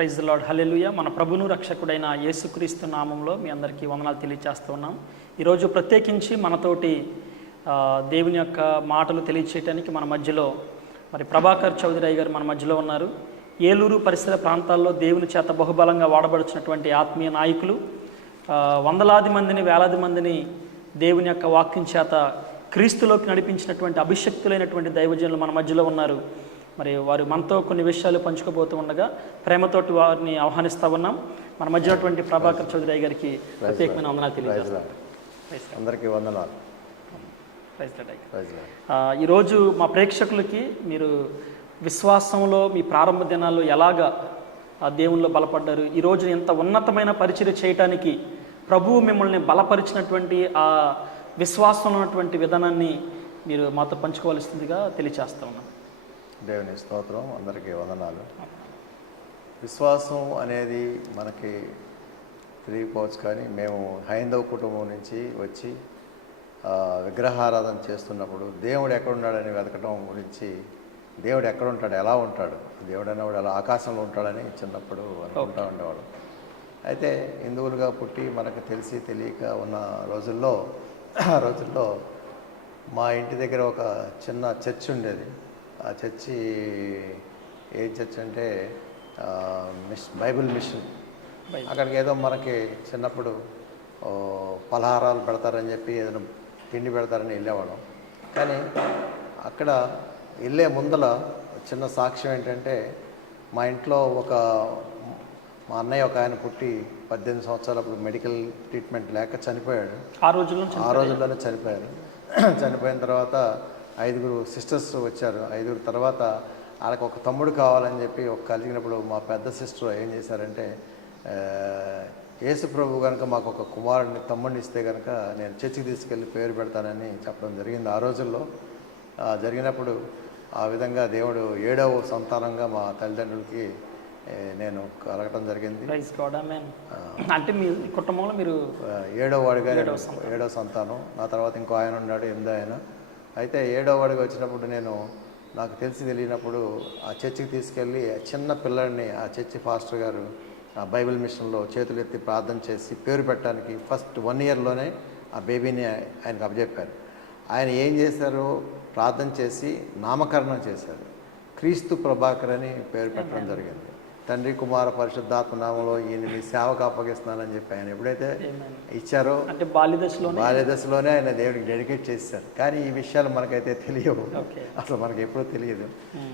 Praise the lord, హల్లెలూయా. మన ప్రభును రక్షకుడైన యేసుక్రీస్తు నామంలో మీ అందరికీ వందనాలు తెలియజేస్తూ ఉన్నాం. ఈరోజు ప్రత్యేకించి మనతోటి దేవుని యొక్క మాటలు తెలియచేయడానికి మన మధ్యలో మరి ప్రభాకర్ చౌదరి గారు మన మధ్యలో ఉన్నారు. ఏలూరు పరిసర ప్రాంతాల్లో దేవుని చేత బహుబలంగా వాడబడుచున్నటువంటి ఆత్మీయ నాయకులు, వందలాది మందిని వేలాది మందిని దేవుని యొక్క వాక్యం చేత క్రీస్తులోకి నడిపించినటువంటి అభిషక్తులైనటువంటి దైవజనులు మన మధ్యలో ఉన్నారు. మరి వారు మనతో కొన్ని విషయాలు పంచుకోబోతూ ఉండగా ప్రేమతోటి వారిని ఆహ్వానిస్తూ ఉన్నాం. మన మధ్య ఉన్నటువంటి ప్రభాకర్ చౌదరి గారికి ప్రత్యేకమైన వందనాలు తెలియజేస్తాం. అందరికీ వందనాలు. ఈరోజు మా ప్రేక్షకులకి మీరు విశ్వాసంలో మీ ప్రారంభ దినాల్లో ఎలాగా ఆ దేవునిలో బలపడ్డారు, ఈరోజు ఎంత ఉన్నతమైన పరిచర్య చేయటానికి ప్రభువు మిమ్మల్ని బలపరిచినటువంటి ఆ విశ్వాసంలో ఉన్నటువంటి విధానాన్ని మీరు మాతో పంచుకోవాల్సిందిగా తెలియచేస్తూ ఉన్నాం. దేవుని స్తోత్రం, అందరికీ వందనాలు. విశ్వాసం అనేది మనకి తెలియకపోవచ్చు, కానీ మేము హైందవ కుటుంబం నుంచి వచ్చి విగ్రహారాధన చేస్తున్నప్పుడు దేవుడు ఎక్కడున్నాడని వెతకడం గురించి, దేవుడు ఎక్కడ ఉంటాడు, ఎలా ఉంటాడు, దేవుడు అనేవాడు ఎలా ఆకాశంలో ఉంటాడని చిన్నప్పుడు అనుకుంటూ ఉండేవాడు. అయితే హిందువులుగా పుట్టి మనకు తెలిసి తెలియక ఉన్న రోజుల్లో మా ఇంటి దగ్గర ఒక చిన్న చర్చ్ ఉండేది. ఆ చర్చి ఏ చర్చ్ అంటే బైబిల్ మిషన్. అక్కడికి ఏదో మనకి చిన్నప్పుడు పలహారాలు పెడతారని చెప్పి ఏదైనా పిండి పెడతారని వెళ్ళేవాళ్ళం. కానీ అక్కడ వెళ్ళే ముందల చిన్న సాక్ష్యం ఏంటంటే, మా ఇంట్లో మా అన్నయ్య ఒక ఆయన పుట్టి 18 సంవత్సరాలప్పుడు మెడికల్ ట్రీట్మెంట్ లేక చనిపోయాడు. ఆ రోజుల్లోనే చనిపోయారు. చనిపోయిన తర్వాత 5 సిస్టర్స్ వచ్చారు. 5 తర్వాత వాళ్ళకి ఒక తమ్ముడు కావాలని చెప్పి కలిగినప్పుడు మా పెద్ద సిస్టర్ ఏం చేశారంటే, యేసు ప్రభు కనుక మాకు ఒక తమ్ముడిని ఇస్తే కనుక నేను చర్చికి తీసుకెళ్ళి పేరు పెడతానని చెప్పడం జరిగింది. ఆ రోజుల్లో జరిగినప్పుడు ఆ విధంగా దేవుడు 7వ సంతానంగా మా తల్లిదండ్రులకి నేను కలగటం జరిగింది. అంటే మీ కుటుంబంలో మీరు 7వ వాడిగా 7వ సంతానం. నా తర్వాత ఇంకో ఆయన ఉన్నాడు, 8వ ఆయన. అయితే 7వ వాడిగా వచ్చినప్పుడు నాకు తెలియనప్పుడు ఆ చర్చికి తీసుకెళ్ళి చిన్న పిల్లడిని ఆ చర్చి పాస్టర్ గారు ఆ బైబిల్ మిషన్లో చేతులు ఎత్తి ప్రార్థన చేసి పేరు పెట్టడానికి ఫస్ట్ 1 ఇయర్లోనే ఆ బేబీని ఆయనకు అప్పచెప్పారు. ఆయన ఏం చేశారు, ప్రార్థన చేసి నామకరణం చేశారు. క్రీస్తు ప్రభాకర్ అని పేరు పెట్టడం జరిగింది. తండ్రి కుమార పరిశుద్ధాత్మ నామంలో ఈయన మీ సేవకు అప్పగిస్తున్నానని చెప్పి ఆయన ఎప్పుడైతే ఇచ్చారో అంటే బాల్యదశలోనే ఆయన దేవుడికి డెడికేట్ చేశారు. కానీ ఈ విషయాలు మనకైతే తెలియవు, అసలు మనకి ఎప్పుడూ తెలియదు.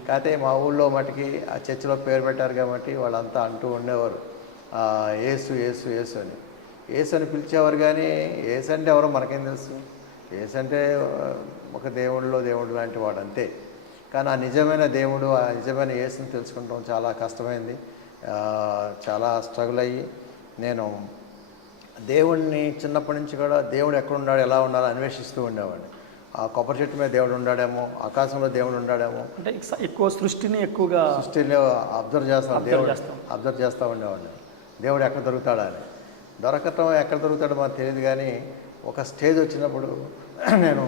కాకపోతే మా ఊళ్ళో మటుకి ఆ చర్చిలో పేరు పెట్టారు కాబట్టి వాళ్ళంతా అంటూ ఉండేవారు యేసు యేసు యేసు అని. యేసు అని పిలిచేవారు, కానీ యేసు అంటే ఎవరో మనకేం తెలుసు. యేసు అంటే ఒక దేవుడు లాంటి వాడు అంతే. కానీ ఆ నిజమైన దేవుడు, ఆ నిజమైన యేసుని తెలుసుకుంటాం చాలా కష్టమైంది. చాలా స్ట్రగుల్ అయ్యి నేను దేవుడిని చిన్నప్పటి నుంచి కూడా దేవుడు ఎక్కడున్నాడు, ఎలా ఉండాలో అన్వేషిస్తూ ఉండేవాడిని. ఆ కొబ్బరి చెట్టు మీద దేవుడు ఉన్నాడేమో, ఆకాశంలో దేవుడు ఉన్నాడేమో, అంటే ఎక్కువ సృష్టిలో అబ్జర్వ్ చేస్తూ ఉండేవాడిని. దేవుడు ఎక్కడ దొరుకుతాడా అని. ఎక్కడ దొరుకుతాడో మనకు తెలియదు, కానీ ఒక స్టేజ్ వచ్చినప్పుడు నేను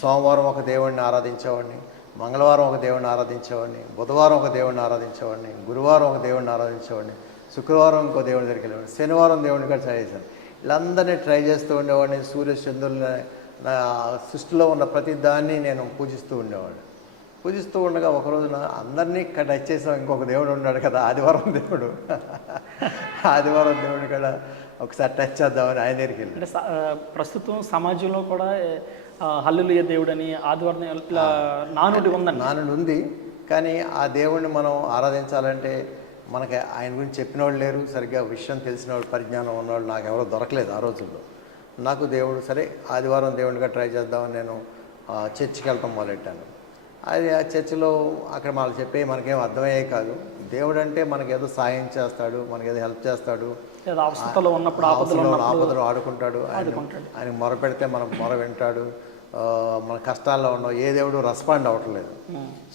సోమవారం ఒక దేవుడిని ఆరాధించేవాడిని, మంగళవారం ఒక దేవుడిని ఆరాధించేవాడిని, బుధవారం ఒక దేవుడిని ఆరాధించేవాడిని, గురువారం ఒక దేవుడిని ఆరాధించేవాడిని, శుక్రవారం ఇంకో దేవుడి దగ్గరికి వెళ్ళేవాడిని, శనివారం దేవుడిని కూడా ట్రై చేశాను. వీళ్ళందరినీ ట్రై చేస్తూ ఉండేవాడిని. సూర్యచంద్రుల్ని, నా సృష్టిలో ఉన్న ప్రతి దాన్ని నేను పూజిస్తూ ఉండేవాడిని. పూజిస్తూ ఉండగా ఒక రోజున అందరినీ టచ్ చేసాం. ఇంకొక దేవుడు ఉన్నాడు కదా, ఆదివారం దేవుడు కూడా ఒకసారి టచ్ చేద్దామని ఆయన దగ్గరికి వెళ్ళి. అంటే ప్రస్తుతం సమాజంలో కూడా హల్లెలూయా దేవుడని ఆదివారం ఇట్లా నానుడి ఉంది. కానీ ఆ దేవుడిని మనం ఆరాధించాలంటే మనకి ఆయన గురించి చెప్పిన వాళ్ళు లేరు, సరిగ్గా విషయం తెలిసిన వాళ్ళు, పరిజ్ఞానం ఉన్నవాళ్ళు నాకు ఎవరో దొరకలేదు ఆ రోజుల్లో. నాకు దేవుడు సరే ఆదివారం దేవుడిగా ట్రై చేద్దామని నేను చర్చికి వెళ్ళటం మొదలెట్టాను. అది ఆ చర్చిలో అక్కడ వాళ్ళు చెప్పే మనకేం అర్థమయ్యే కాదు. దేవుడు అంటే మనకేదో సాయం చేస్తాడు, మనకేదో హెల్ప్ చేస్తాడు, ఆపదలో ఆడుకుంటాడు, ఆయన మొర పెడితే మనకు మొర వింటాడు. మన కష్టాల్లో ఉన్నాం, ఏ దేవుడు రెస్పాండ్ అవ్వట్లేదు.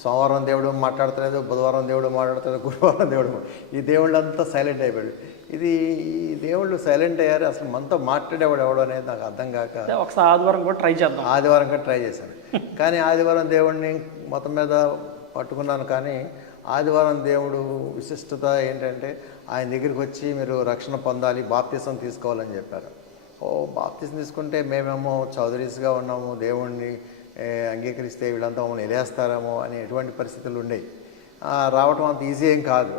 సోమవారం దేవుడు మాట్లాడతలేదు, బుధవారం దేవుడు మాట్లాడతలేదు, గురువారం దేవుడు, ఈ దేవుళ్ళంతా సైలెంట్ అయిపోయాడు. ఈ దేవుళ్ళు సైలెంట్ అయ్యారు, అసలు మనతో మాట్లాడేవాడు ఎవడు అనేది నాకు అర్థం కాక ఒకసారి ఆదివారం కూడా ట్రై చేశాను. కానీ ఆదివారం దేవుడిని మొత్తం మీద పట్టుకున్నాను. కానీ ఆదివారం దేవుడు విశిష్టత ఏంటంటే ఆయన దగ్గరికి వచ్చి మీరు రక్షణ పొందాలి, బాప్తిసం తీసుకోవాలని చెప్పారు. బాప్తిసం తీసుకుంటే మేమేమో చౌదరీస్గా ఉన్నాము, దేవుణ్ణి అంగీకరిస్తే వీళ్ళంతా మమ్మల్ని ఎలేస్తారేమో అని ఎటువంటి పరిస్థితులు ఉండేవి. రావటం అంత ఈజీ ఏం కాదు.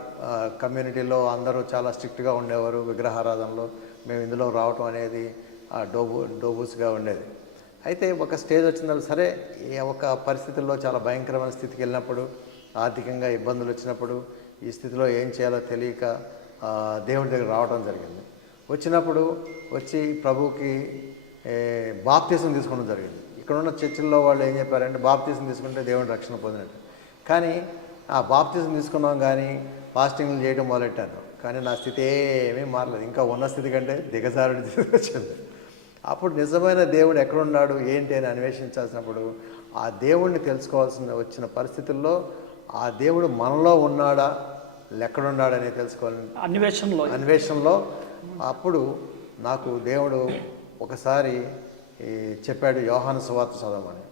కమ్యూనిటీలో అందరూ చాలా స్ట్రిక్ట్గా ఉండేవారు విగ్రహారాధనలో. మేము ఇందులో రావటం అనేది డోబూస్గా ఉండేది. అయితే ఒక స్టేజ్ వచ్చిన సరే, ఒక పరిస్థితుల్లో చాలా భయంకరమైన స్థితికి వెళ్ళినప్పుడు, ఆర్థికంగా ఇబ్బందులు వచ్చినప్పుడు, ఈ స్థితిలో ఏం చేయాలో తెలియక దేవుడి దగ్గర రావడం జరిగింది. వచ్చినప్పుడు వచ్చి ప్రభువుకి బాప్తిసం తీసుకోవడం జరిగింది. ఇక్కడ ఉన్న చర్చిల్లో వాళ్ళు ఏం చెప్పారంటే బాప్తిసం తీసుకుంటే దేవుని రక్షణ పొందినట్టు. కానీ ఆ బాప్తిసం తీసుకున్నాం కానీ ఫాస్టింగ్లు చేయడం మొదలెట్టాను. కానీ నా స్థితి ఏమీ మారలేదు, ఇంకా ఉన్న స్థితి కంటే దిగజారుడి వచ్చింది. అప్పుడు నిజమైన దేవుడు ఎక్కడున్నాడు ఏంటి అని అన్వేషించాల్సినప్పుడు, ఆ దేవుణ్ణి వచ్చిన పరిస్థితుల్లో ఆ దేవుడు మనలో ఉన్నాడా ఎక్కడున్నాడని తెలుసుకోవాలని అన్వేషణలో అప్పుడు నాకు దేవుడు ఒకసారి చెప్పాడు, యోహాను సువార్త చదవమని.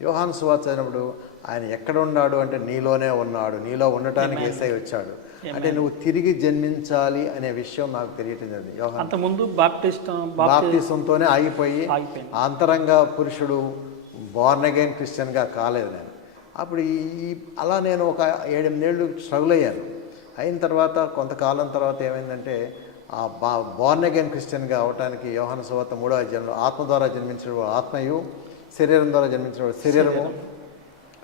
యోహాను సువార్త చదివినప్పుడు ఆయన ఎక్కడ ఉన్నాడు అంటే నీలోనే ఉన్నాడు, నీలో ఉండటానికి యేసయ్య వచ్చాడు. అంటే నువ్వు తిరిగి జన్మించాలి అనే విషయం నాకు తెలియటం. అంతకుముందు బాప్తిసంతోనే ఆగిపోయి అంతరంగ పురుషుడు బోర్న్ అగైన్ క్రిస్టియన్గా కాలేదు నేను. అప్పుడు అలా నేను ఒక 7-8 ఏళ్ళు స్ట్రగుల్ అయ్యాను. అయిన తర్వాత కొంతకాలం తర్వాత ఏమైందంటే ఆ బోర్న్ అగైన్ క్రిస్టియన్గా అవటానికి యోహాను సువార్త 3వ అధ్యాయంలో ఆత్మ ద్వారా జన్మించిన ఆత్మయు, శరీరం ద్వారా జన్మించిన శరీరము.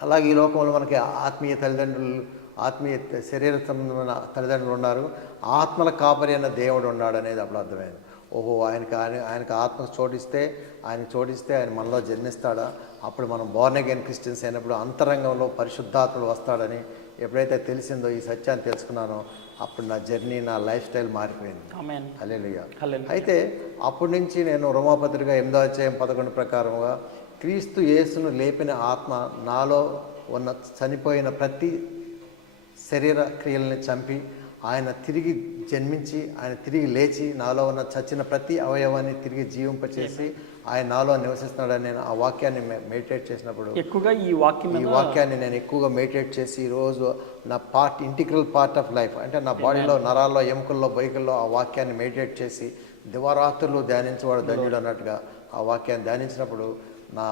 అలాగే ఈ లోకంలో మనకి ఆత్మీయ తల్లిదండ్రులు, ఆత్మీయ శరీర సంబంధమైన తల్లిదండ్రులు ఉన్నారు, ఆత్మల కాపరి అన్న దేవుడు ఉన్నాడు అనేది అప్పుడు అర్థమైంది. ఓహో, ఆయనకు ఆత్మకు చోటిస్తే ఆయన మనలో జన్మిస్తాడా, అప్పుడు మనం బోర్న్ అగైన్ క్రిస్టియన్స్ అయినప్పుడు అంతరంగంలో పరిశుద్ధాత్ముడు వస్తాడని ఎప్పుడైతే తెలిసిందో, ఈ సత్యాన్ని తెలుసుకున్నానో, అప్పుడు నా జర్నీ, నా లైఫ్ స్టైల్ మారిపోయింది. హల్లెలూయా. అయితే అప్పటి నుంచి నేను రోమాపత్రిక 8వ అధ్యాయం 11 ప్రకారంగా క్రీస్తు యేసును లేపిన ఆత్మ నాలో ఉన్న చనిపోయిన ప్రతి శరీర క్రియల్ని చంపి ఆయన తిరిగి జన్మించి, ఆయన తిరిగి లేచి నాలో ఉన్న చచ్చిన ప్రతి అవయవాన్ని తిరిగి జీవింపచేసి ఆయన నాలో నివసిస్తున్నాడని నేను ఆ వాక్యాన్ని మెడిటేట్ చేసినప్పుడు, ఎక్కువగా ఈ వాక్యాన్ని నేను ఎక్కువగా మెడిటేట్ చేసి ఈరోజు నా ఇంటిగ్రల్ పార్ట్ ఆఫ్ లైఫ్, అంటే నా బాడీలో నరాల్లో, ఎముకల్లో, బొయ్యకల్లో ఆ వాక్యాన్ని మెడిటేట్ చేసి దివారాత్రులు ధ్యానించేవాడు ధన్యుడు అన్నట్టుగా ఆ వాక్యాన్ని ధ్యానించినప్పుడు నా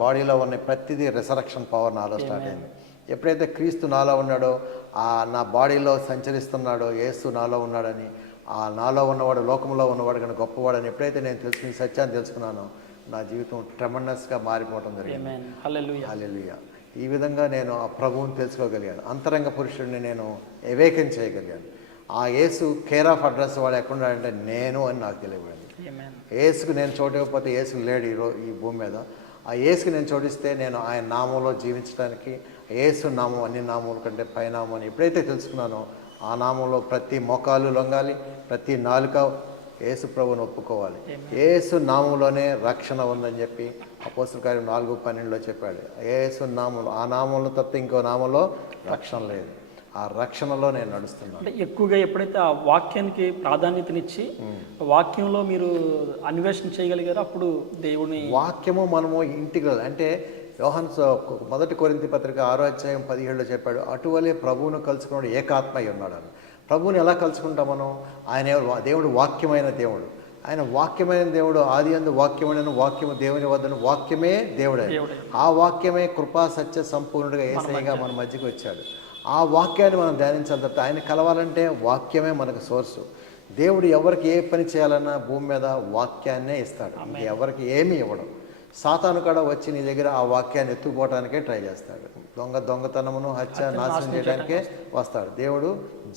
బాడీలో ఉన్న ప్రతిదీ రిసరక్షన్ పవర్ నాలో స్టార్ట్ అయింది. ఎప్పుడైతే క్రీస్తు నాలో ఉన్నాడో, నా బాడీలో సంచరిస్తున్నాడో, యేసు నాలో ఉన్నాడని, ఆ నాలో ఉన్నవాడు లోకంలో ఉన్నవాడు కానీ గొప్పవాడని ఎప్పుడైతే నేను తెలుసుకుని సత్యాన్ని తెలుసుకున్నానో, నా జీవితం ట్రెమెండస్గా మారిపోవటం జరిగింది. హల్లెలూయా. ఈ విధంగా నేను ఆ ప్రభువుని తెలుసుకోగలిగాను, అంతరంగ పురుషుడిని నేను అవేకన్ చేయగలిగాను. ఆ యేసు కేర్ ఆఫ్ అడ్రస్ వాడు ఎక్కడున్నాడంటే నేను అని నాకు తెలియబడింది. యేసుకు నేను చోటివ్వకపోతే యేసు లేడు ఈ భూమి మీద. ఆ యేసుకు నేను చోటిస్తే నేను ఆయన నామంలో జీవించడానికి, యేసు నామం అన్ని నామముల కంటే పైనామం అని ఎప్పుడైతే తెలుసుకున్నానో, ఆ నామంలో ప్రతి మోకాలు లొంగాలి, ప్రతి నాలుక యేసు ప్రభువుని ఒప్పుకోవాలి. యేసు నామంలోనే రక్షణ ఉందని చెప్పి అపోస్తల కార్యం 4:12 చెప్పాడు. యేసు నామంలో, ఆ నామంలో తప్ప ఇంకో నామంలో రక్షణ లేదు. ఆ రక్షణలో నేను నడుస్తున్నాను. అంటే ఎక్కువగా ఎప్పుడైతే ఆ వాక్యానికి ప్రాధాన్యతనిచ్చి వాక్యంలో మీరు అన్వేషణ చేయగలిగారో అప్పుడు దేవుని వాక్యము మనము ఇంటిగ్రల్, అంటే యోహాను 1 కొరింథీ పత్రిక 6వ అధ్యాయం 17లో చెప్పాడు, అటువలే ప్రభువును కలుసుకున్నాడు ఏకాత్మయ్య ఉన్నాడని. ప్రభువుని ఎలా కలుసుకుంటాం మనం? ఆయన దేవుడు వాక్యమైన దేవుడు. ఆయన వాక్యమైన దేవుడు, ఆది యందు వాక్యమైన, వాక్యము దేవుని వద్దను, వాక్యమే దేవుడే. ఆ వాక్యమే కృపా సత్య సంపూర్ణుడిగా యేసయ్యగా మన మధ్యకి వచ్చాడు. ఆ వాక్యాన్ని మనం ధ్యానించాలి తప్ప ఆయన కలవాలంటే వాక్యమే మనకు సోర్సు. దేవుడు ఎవరికి ఏ పని చేయాలన్నా భూమి మీద వాక్యాన్నే ఇస్తాడు, ఎవరికి ఏమీ ఇవ్వడం. సాతాను కూడా వచ్చి నీ దగ్గర ఆ వాక్యాన్ని ఎత్తుకుపోవడానికే ట్రై చేస్తాడు. దొంగతనమును, హత్య, నాశనం చేయడానికే వస్తాడు. దేవుడు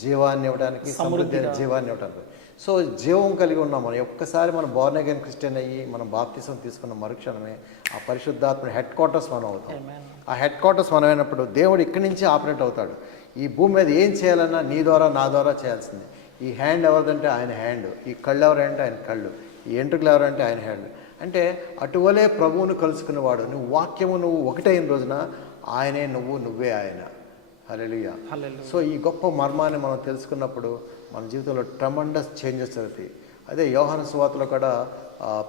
జీవాన్ని ఇవ్వడానికి, సమృద్ధి జీవాన్ని ఇవ్వడానికి. సో జీవం కలిగి ఉన్నాం మనం. ఒక్కసారి మనం బోర్న్ అగైన్ క్రిస్టియన్ అయ్యి మనం బాప్తిసం తీసుకున్న మరుక్షణమే ఆ పరిశుద్ధాత్మ హెడ్ క్వార్టర్స్ మనం అవుతాం. ఆ హెడ్ క్వార్టర్స్ మనం అయినప్పుడు దేవుడు ఇక్కడి నుంచి ఆపరేట్ అవుతాడు. ఈ భూమి మీద ఏం చేయాలన్నా నీ ద్వారా, నా ద్వారా చేయాల్సిందే. ఈ హ్యాండ్ ఎవరిదంటే ఆయన హ్యాండ్, ఈ కళ్ళు ఎవరంటే ఆయన కళ్ళు, ఈ ఎంట్రుకలు ఎవరంటే ఆయన హ్యాండ్. అంటే అటువలే ప్రభువును కలుసుకున్నవాడు. నువ్వు వాక్యము నువ్వు ఒకటైన రోజున ఆయనే నువ్వే ఆయన. హల్లెలూయా. సో ఈ గొప్ప మర్మాన్ని మనం తెలుసుకున్నప్పుడు మన జీవితంలో ట్రెమెండస్ చేంజెస్ జరుగుతాయి. అదే యోహాను సువార్తలో కూడా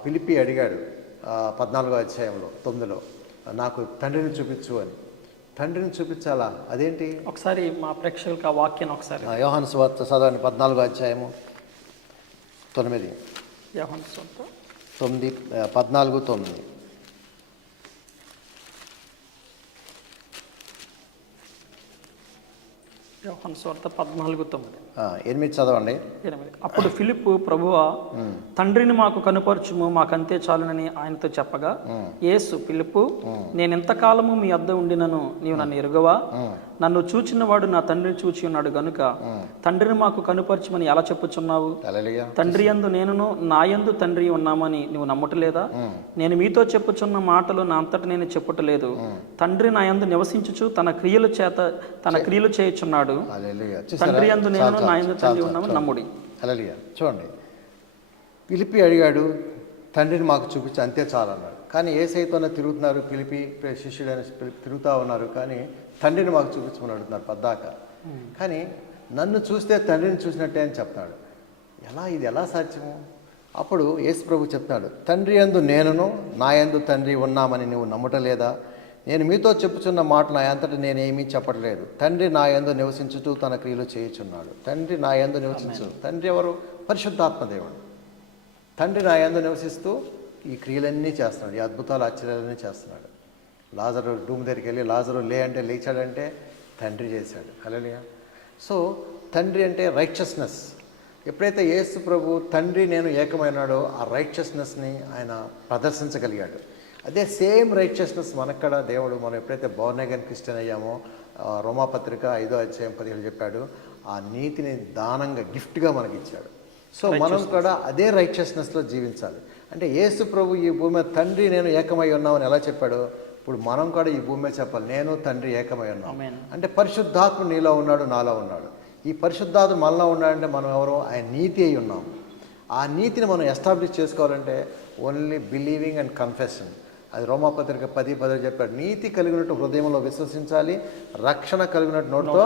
ఫిలిప్పీ అడిగాడు 14వ అధ్యాయంలో 9లో, నాకు తండ్రిని చూపించు అని. తండ్రిని చూపించాలా? అదేంటి? ఒకసారి మా ప్రేక్షకులకు ఆ వాక్యాన్ని ఒకసారి. యోహాను సువార్త చదవండి, 14వ అధ్యాయము 9. యోహాను సువార్త 14:9. యోహాను సువార్త 14:9. 8 చదవండి. అప్పుడు ఫిలిప్పు, ప్రభువా తండ్రిని మాకు కనుపరచుము, మాకంతే చాలునని ఆయనతో చెప్పగా, యేసు, ఫిలిప్పు, నేను ఎంతకాలము మీ వద్ద ఉండినను నీవు నన్ను ఎరుగవా? నన్ను చూచిన వాడు నా తండ్రిని చూచి ఉన్నాడు గనుక తండ్రిని మాకు కనుపరచుమని ఎలా చెప్పుచున్నావు? తండ్రి యందు నేనును నా యందు తండ్రి ఉన్నామని నువ్వు నమ్మటలేదా? నేను మీతో చెప్పుచున్న మాటలు నా అంతట నేను చెప్పుటలేదు. తండ్రి నా యందు నివసించుచు తన క్రియలు చేయుచున్నాడు. తండ్రి యందు నేను నా యందు తండ్రి ఉన్నామని నమ్ముడి. చూడండి, పిలిపి అడిగాడు, తండ్రిని మాకు చూపించి అంతే చాలు అన్నాడు. కానీ యేసయ్యతోనే తిరుగుతున్నారు, పిలిపి శిష్యుడైన తిరుగుతూ ఉన్నారు, కానీ తండ్రిని మాకు చూపించమని అడుగుతున్నారు పద్దాక. కానీ నన్ను చూస్తే తండ్రిని చూసినట్టే అని చెప్తాడు. ఇది ఎలా సాధ్యము? అప్పుడు యేసు ప్రభు చెప్తాడు, తండ్రి యందు నేనును నా యందు తండ్రి ఉన్నామని నువ్వు నమ్మటలేదా? నేను మీతో చెప్పుచున్న మాట నా అంతటా నేనేమీ చెప్పట్లేదు. తండ్రి నా యందు నివసించుతూ తన క్రియలు చేయుచున్నాడు. తండ్రి నా యందు నివసించు. తండ్రి ఎవరు? పరిశుద్ధాత్మ దేవుడు. తండ్రి నా యందు నివసిస్తూ ఈ క్రియలన్నీ చేస్తున్నాడు, ఈ అద్భుతాలు ఆశ్చర్యాలన్నీ చేస్తున్నాడు. లాజరు డూమ్ దగ్గరికి వెళ్ళి లాజరు లే అంటే లేచాడంటే తండ్రి చేశాడు. హల్లెలూయా. సో తండ్రి అంటే రైచియస్నెస్. ఎప్పుడైతే యేసు ప్రభు తండ్రి నేను ఏకమైనాడో ఆ రైచియస్నెస్ని ఆయన ప్రదర్శించగలిగాడు. అదే సేమ్ రైచియస్నెస్ మనక్కడ దేవుడు, మనం ఎప్పుడైతే బోర్న్ అగైన్ క్రిస్టియన్ అయ్యామో, రోమాపత్రిక 5వ అధ్యాయం 17 చెప్పాడు, ఆ నీతిని దానంగా గిఫ్ట్గా మనకి ఇచ్చాడు. సో మనం కూడా అదే రైచియస్నెస్లో జీవించాలి. అంటే యేసు ప్రభు ఈ భూమి మీద తండ్రి నేను ఏకమై ఉన్నామని ఎలా చెప్పాడు, ఇప్పుడు మనం కూడా ఈ భూమి మీద చెప్పాలి, నేను తండ్రి ఏకమై ఉన్నాం. అంటే పరిశుద్ధాత్మ నీలో ఉన్నాడు, నాలో ఉన్నాడు. ఈ పరిశుద్ధాత్మ మనలో ఉన్నాడంటే మనం ఎవరో ఆయన నీతి అయి ఉన్నాం. ఆ నీతిని మనం ఎస్టాబ్లిష్ చేసుకోవాలంటే ఓన్లీ బిలీవింగ్ అండ్ కన్ఫెషన్. అది రోమాపత్రిక 10:10 చెప్పాడు, నీతి కలిగినట్టు హృదయంలో విశ్వసించాలి, రక్షణ కలిగినట్టు నోటితో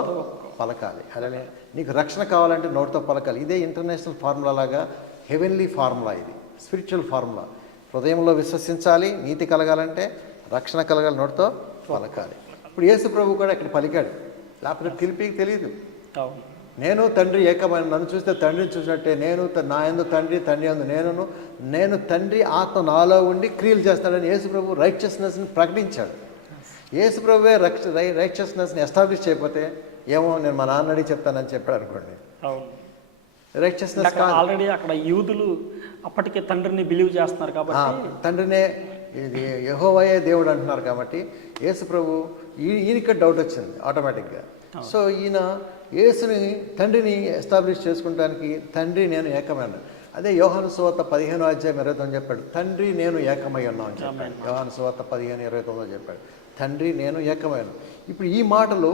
పలకాలి. అలానే నీకు రక్షణ కావాలంటే నోటితో పలకాలి. ఇదే ఇంటర్నేషనల్ ఫార్ములా లాగా హెవెన్లీ ఫార్ములా, ఇది స్పిరిచువల్ ఫార్ములా. హృదయంలో విశ్వసించాలి, నీతి కలగాలంటే రక్షణ కలగాలి, నోటితో పలకాలి. ఇప్పుడు యేసు ప్రభు కూడా ఇక్కడ పలికాడు, లేకపోతే పిలిపికి తెలియదు. నేను తండ్రి ఏకమైన, నన్ను చూస్తే తండ్రిని చూసినట్టే, నేను నా యందు తండ్రి, తండ్రి యందు నేను తండ్రి ఆత్మ నాలో ఉండి క్రియలు చేస్తాడని యేసు ప్రభు రైచియస్నెస్ని ప్రకటించాడు. యేసు ప్రభువే రైచియస్నెస్ని ఎస్టాబ్లిష్ చేయకపోతే ఏమో నేను మా నాన్న అడిగి చెప్తానని చెప్పాడు అనుకోండి. రైచియస్నెస్ ఆల్రెడీ అక్కడ యూదులు అప్పటికే తండ్రిని బిలీవ్ చేస్తున్నారు కాబట్టి, తండ్రినే యెహోవాయే దేవుడు అంటున్నారు కాబట్టి యేసు ప్రభు ఈయనకి డౌట్ వచ్చింది ఆటోమేటిక్గా. సో ఈయన యేసుని తండ్రిని ఎస్టాబ్లిష్ చేసుకుంటానికి తండ్రి నేను ఏకమైన, అదే యోహాను సువార్త 15వ అధ్యాయం 29 చెప్పాడు, తండ్రి నేను ఏకమై ఉన్నాం అని చెప్పాడు. యోహాను సువార్త 15:29 చెప్పాడు, తండ్రి నేను ఏకమైన. ఇప్పుడు ఈ మాటలు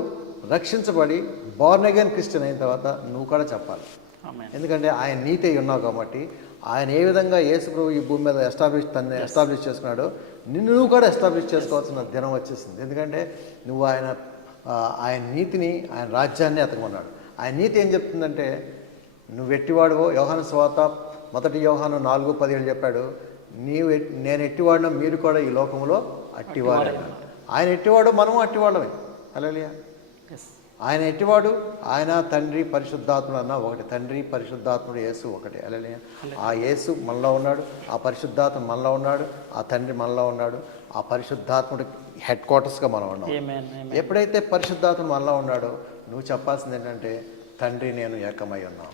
రక్షించబడి బోర్న్ అగైన్ క్రిస్టియన్ అయిన తర్వాత నువ్వు కూడా చెప్పాలి. ఎందుకంటే ఆయన నీతి అయి ఉన్నావు కాబట్టి, ఆయన ఏ విధంగా యేసు ప్రభు ఈ భూమి మీద ఎస్టాబ్లిష్ చేసుకున్నాడో నువ్వు కూడా ఎస్టాబ్లిష్ చేసుకోవాల్సిన దినం వచ్చేసింది. ఎందుకంటే నువ్వు ఆయన నీతిని, ఆయన రాజ్యాన్ని ఎతకమన్నాడు. ఆయన నీతి ఏం చెప్తుందంటే, నువ్వు ఎట్టివాడువో, యోహాను సువార్త 1 యోహాను 4:17 చెప్పాడు, నేను ఎట్టివాడినా మీరు కూడా ఈ లోకంలో అట్టివాడే. ఆయన ఎట్టివాడు, మనము అట్టివాళ్ళమే. హల్లెలూయా. ఆయన ఎట్టివాడు, ఆయన తండ్రి పరిశుద్ధాత్ముడు అన్న ఒకటి, తండ్రి పరిశుద్ధాత్ముడు యేసు ఒకటి. హల్లెలూయా. ఆ యేసు మనలో ఉన్నాడు, ఆ పరిశుద్ధాత్మ మనలో ఉన్నాడు, ఆ తండ్రి మనలో ఉన్నాడు, ఆ పరిశుద్ధాత్ముడు హెడ్ క్వార్టర్స్గా మనం ఉన్నాం. ఎప్పుడైతే పరిశుద్ధాత్మ మనలో ఉన్నాడో నువ్వు చెప్పాల్సింది ఏంటంటే, తండ్రి నేను ఏకమై ఉన్నాను,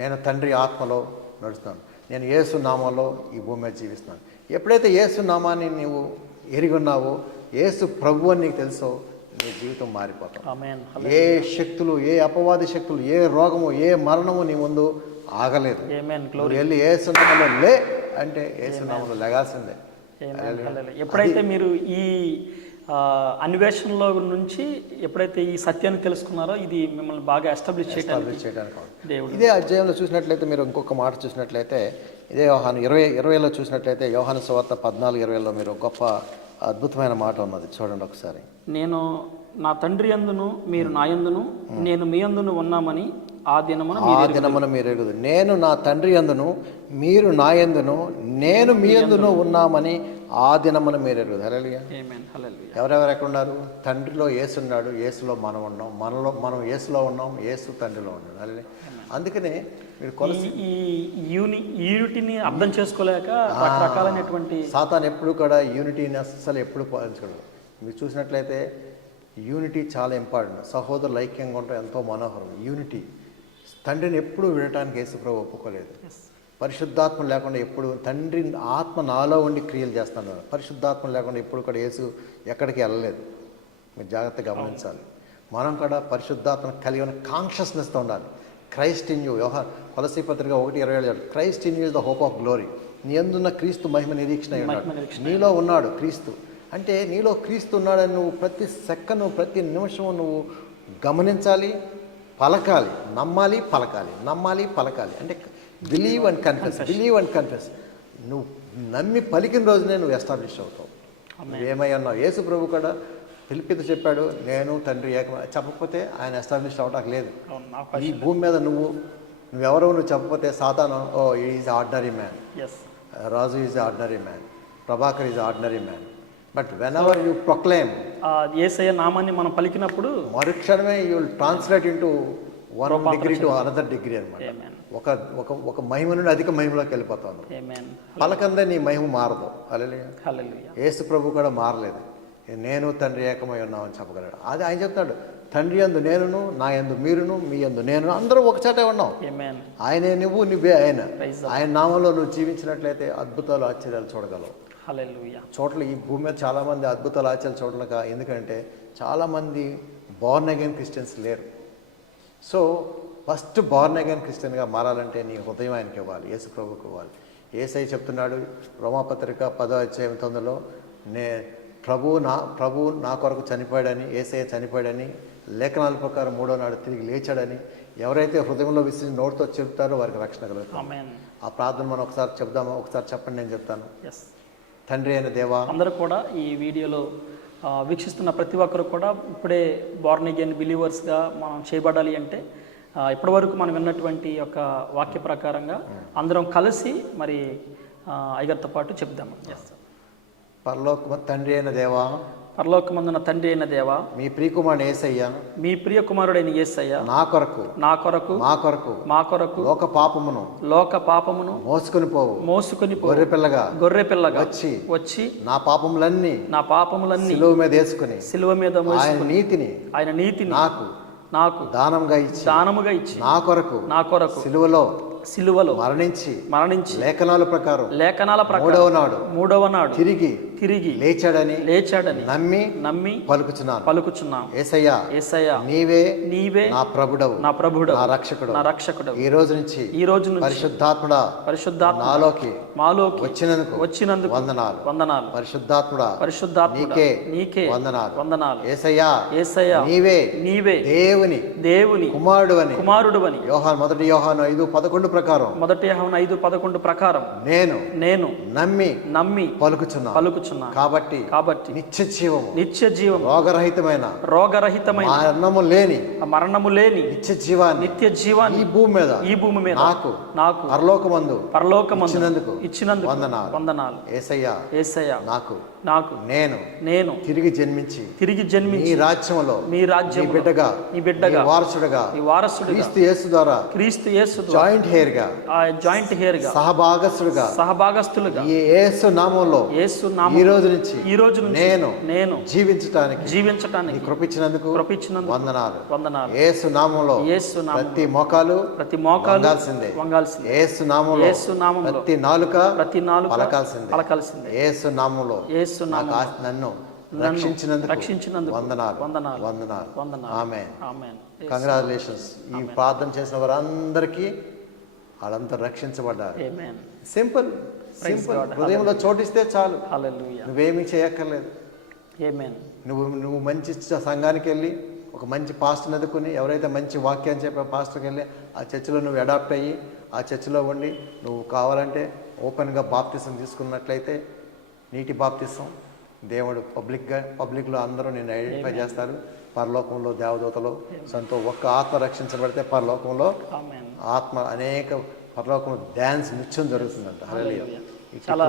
నేను తండ్రి ఆత్మలో నడుస్తాను, నేను యేసు నామంలో ఈ భూమి మీద జీవిస్తున్నాను. ఎప్పుడైతే యేసు నామాన్ని నువ్వు ఎరిగి ఉన్నావో, యేసు ప్రభు అని నీకు తెలుసో, నీ జీవితం మారిపోతాం. ఏ శక్తులు, ఏ అపవాది శక్తులు, ఏ రోగము, ఏ మరణము నీ ముందు ఆగలేదు. వెళ్ళి యేసు నామంలో లే అంటే యేసు నామంలో లెగాల్సిందే. ఎప్పుడైతే మీరు ఈ అన్వేషణలో నుంచి ఎప్పుడైతే ఈ సత్యాన్ని తెలుసుకున్నారో, ఇది మిమ్మల్ని బాగా ఎస్టాబ్లిష్ చేయడానికి. ఇదే అధ్యాయంలో చూసినట్లయితే, మీరు ఇంకొక మాట చూసినట్లయితే, ఇదే యోహాను 20:20లో చూసినట్లయితే, యోహాను సువార్త 14:20లో మీరు గొప్ప అద్భుతమైన మాట ఉన్నది, చూడండి ఒకసారి. నేను నా తండ్రి యందును మీరు నా యందును, నేను మీ యందును ఉన్నామని ఆ దినమున మీరు ఎరుగుదు. నేను నా తండ్రి యందును మీరు నా యందును నేను మీ యందును ఉన్నామని ఆ దినమున మీరు ఎరుగుదు. హల్లెలూయా. ఎవరెవరు ఎక్కడ ఉన్నారు? తండ్రిలో యేసు ఉన్నాడు, యేసులో మనం ఉన్నాం, మనం యేసులో ఉన్నాం, యేసు తండ్రిలో ఉన్నాడు. హల్లెలూయా. అందుకనే మీరు ఈ యూనిటీని అర్థం చేసుకోలేక రకరకాలైనటువంటి సాతాను ఎప్పుడు కూడా యూనిటీని అసలు ఎప్పుడు పాలించకూడదు. మీరు చూసినట్లయితే యూనిటీ చాలా ఇంపార్టెంట్. సహోదరులు ఐక్యంగా ఉండటం ఎంతో మనోహరం. యూనిటీ. తండ్రిని ఎప్పుడు వినటానికి యేసుప్రభు ఒప్పుకోలేదు. పరిశుద్ధాత్మ లేకుండా ఎప్పుడు తండ్రి ఆత్మ నాలో ఉండి క్రియలు చేస్తున్నారు. పరిశుద్ధాత్మ లేకుండా ఎప్పుడు కూడా యేసు ఎక్కడికి వెళ్ళలేదు. మీరు జాగ్రత్తగా గమనించాలి. మనం కూడా పరిశుద్ధాత్మ కలిగి ఉన్న కాన్షియస్నెస్తో ఉండాలి. Christ in you. కొలసీ పత్రిక 1:27 Christ in you is the hope of glory. నీ యందున్న క్రీస్తు మహిమ నిరీక్షణ ఉన్నాడు. నీలో ఉన్నాడు క్రీస్తు. అంటే నీలో క్రీస్తు ఉన్నాడని నువ్వు ప్రతి సెకండ్ ప్రతి నిమిషం నువ్వు గమనించాలి, పలకాలి, నమ్మాలి, పలకాలి, నమ్మాలి, పలకాలి. అంటే believe and confess, believe and confess. నువ్వు నమ్మి పలికిన రోజునే నువ్వు ఎస్టాబ్లిష్ అవుతావు. నువ్వేమై ఉన్నావు. యేసు ప్రభు కూడా పిలిపితో చెప్పాడు, నేను తండ్రి ఏకమై. చెప్పకపోతే ఆయన ఎస్టాబ్లిష్ అవడానికి లేదు. ఈ భూమి మీద నువ్వెవరో నువ్వు చెప్పకపోతే సాతాను, ఓ is ordinary man, Raju is ordinary man, Prabhakar is ordinary man. But whenever you proclaim Yesayya నామాన్ని మనం పలికినప్పుడు మరుక్షణమే you will translate into 1 degree to another degree అనమాట. ఒక మహిమ నుండి అధిక మహిమలోకి వెళ్ళిపోతాను. పలకందే నీ మహిమ మారదు. హల్లెలూయా. యేసు ప్రభు కూడా మారలేదు. నేను తండ్రి ఏకమై ఉన్నామని చెప్పగలడు. అది ఆయన చెప్తాడు, తండ్రి యందు నేనును, నా యందు మీరును, మీ యందు నేను, అందరూ ఒకచాటే ఉన్నాం. ఆయనే నువ్వు, నువ్వే ఆయన. ఆయన నామంలో నువ్వు జీవించినట్లయితే అద్భుతాలు ఆశ్చర్యాలు చూడగలవు. చోట్ల ఈ భూమి మీద చాలామంది అద్భుతాలు ఆశ్చర్యాలు చూడలేక, ఎందుకంటే చాలామంది బోర్న్ అగైన్ క్రిస్టియన్స్ లేరు. సో ఫస్ట్ బోర్న్ అగైన్ క్రిస్టియన్గా మారాలంటే నీ హృదయం ఆయనకి ఇవ్వాలి, యేసు ప్రభువుకి ఇవ్వాలి. యేసయ్య చెప్తున్నాడు రోమాపత్రిక 10:9 ప్రభు నా కొరకు చనిపోయాడని, యేసయ్య చనిపోయాడని, లేఖనాల ప్రకారం 3వ నాడు తిరిగి లేచాడని ఎవరైతే హృదయంలో విసిరి నోటితో చెబుతారో వారికి రక్షణ కలుగుతుంది. ఆ ప్రార్థన మనం ఒకసారి చెప్దామా? ఒకసారి చెప్పండి, నేను చెప్తాను. తండ్రి అయిన దేవా, అందరూ కూడా ఈ వీడియోలో వీక్షిస్తున్న ప్రతి ఒక్కరు కూడా ఇప్పుడే బోర్న్ అగైన్ బిలీవర్స్గా మనం చేయబడాలి అంటే ఇప్పటి వరకు మనం విన్నటువంటి ఒక వాక్య ప్రకారంగా అందరం కలిసి మరి అయ్యగారితో పాటు చెప్దాము. పరలోక తండ్రి అయిన దేవా, పరలోకమందున తండ్రి అయిన దేవా, మీ ప్రియకుమారుడు యేసయ్య, మీ ప్రియ కుమారుడైన యేసయ్య నా కొరకు మా కొరకు లోక పాపమును మోసుకొని పో గొర్రె పిల్లగా వచ్చి నా పాపములన్నీ సిలువ మీద వేసుకుని ఆయన నీతిని నాకు దానముగా ఇచ్చి నా కొరకు సిలువలో మరణించి లేఖనాల ప్రకారం మూడవ నాడు తిరిగి లేచాడని నమ్మి పలుకుచున్నాను. యేసయ్యా నీవే నా ప్రభుడవు, నా రక్షకుడు. ఈ రోజు నుంచి పరిశుద్ధాత్ముడా మాలోకి వచ్చినందుకు వందనాలు. పరిశుద్ధాత్ముడా నీకే వందనాలు. యేసయ్యా నీవే దేవుని కుమారుడు అని మొదటి యోహాను 5:11 ప్రకారం నేను నమ్మి పలుకుచున్నాను. కాబట్టి నిత్య జీవం రోగరహితమైన మరణము లేని నిత్య జీవాన్ని ఈ భూమి మీద నాకు పరలోకమందు ఇచ్చినందుకు వందనాలు. యేసయ్యా నాకు నేను తిరిగి జన్మించి మీ రాజ్యంలో బిడ్డగా వారసుడుగా క్రీస్తు యేసు జాయింట్ హెయిర్ గా సహభాగస్తులుగా యేసు నామములో ఈ రోజు నుంచి నేను జీవించటానికి కృపించినందుకు వందనాలు. యేసు నామములో ప్రతి మోకాలు వంగాల్సిందే. యేసు నామములో ప్రతి నాలుక పలకాల్సిందే. యేసు నామములో నన్ను రక్షించినందుకు వందనాలు. ఆమేన్. కంగ్రాచులేషన్స్. ఈ ప్రార్థన చేసిన వారందరికీ వాళ్ళంతా రక్షించబడ్డారు. సింపుల్. హృదయంలో చోటిస్తే చాలు, నువ్వేమీ చేయక్కర్లేదు. నువ్వు మంచి సంఘానికి వెళ్ళి ఒక మంచి పాస్టర్ని ఎదుర్కొని, ఎవరైతే మంచి వాక్యాన్ని చెప్పే పాస్టర్కి వెళ్ళి ఆ చర్చిలో నువ్వు అడాప్ట్ అయ్యి ఆ చర్చిలో ఉండి నువ్వు కావాలంటే ఓపెన్గా బాప్తిసం తీసుకున్నట్లయితే, నీటి బాప్తిసం దేవుడు పబ్లిక్లో అందరూ నేను ఐడెంటిఫై చేస్తారు. పరలోకంలో దేవదూతలు ఒక్క ఆత్మ రక్షించబడితే పరలోకంలో ఆమేన్. ఆత్మ అనేక పరలోకంలో డ్యాన్స్ నిత్యం జరుగుతుందంట. హల్లెలూయా. చాలా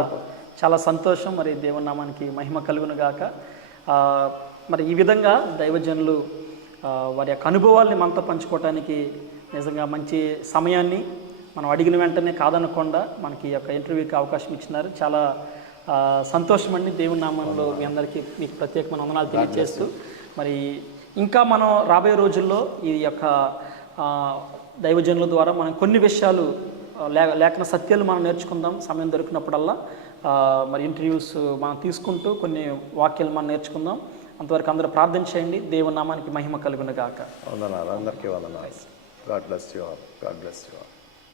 చాలా సంతోషం. మరి దేవుని నామానికి మహిమ కలుగును గాక. మరి ఈ విధంగా దైవజనులు వారి యొక్క అనుభవాల్ని మనతో పంచుకోవటానికి నిజంగా మంచి సమయాన్ని మనం అడిగిన వెంటనే కాదనకుండా మనకి ఈ యొక్క ఇంటర్వ్యూకి అవకాశం ఇచ్చినారు. చాలా సంతోషం అండి. దేవుని నామంలో మీ అందరికీ మీకు ప్రత్యేకమైన వందనాలు తెలియజేస్తూ మరి ఇంకా మనం రాబోయే రోజుల్లో ఈ యొక్క దైవజనుల ద్వారా మనం కొన్ని విషయాలు లేఖన సత్యాలు మనం నేర్చుకుందాం. సమయం దొరికినప్పుడల్లా మరి ఇంటర్వ్యూస్ మనం తీసుకుంటూ కొన్ని వాక్యాలు మనం నేర్చుకుందాం. అంతవరకు అందరూ ప్రార్థన చేయండి. దేవుని నామానికి మహిమ కలుగును గాక. వందనాలు. అందరికీ వందనాలు. God bless you all. God bless you all.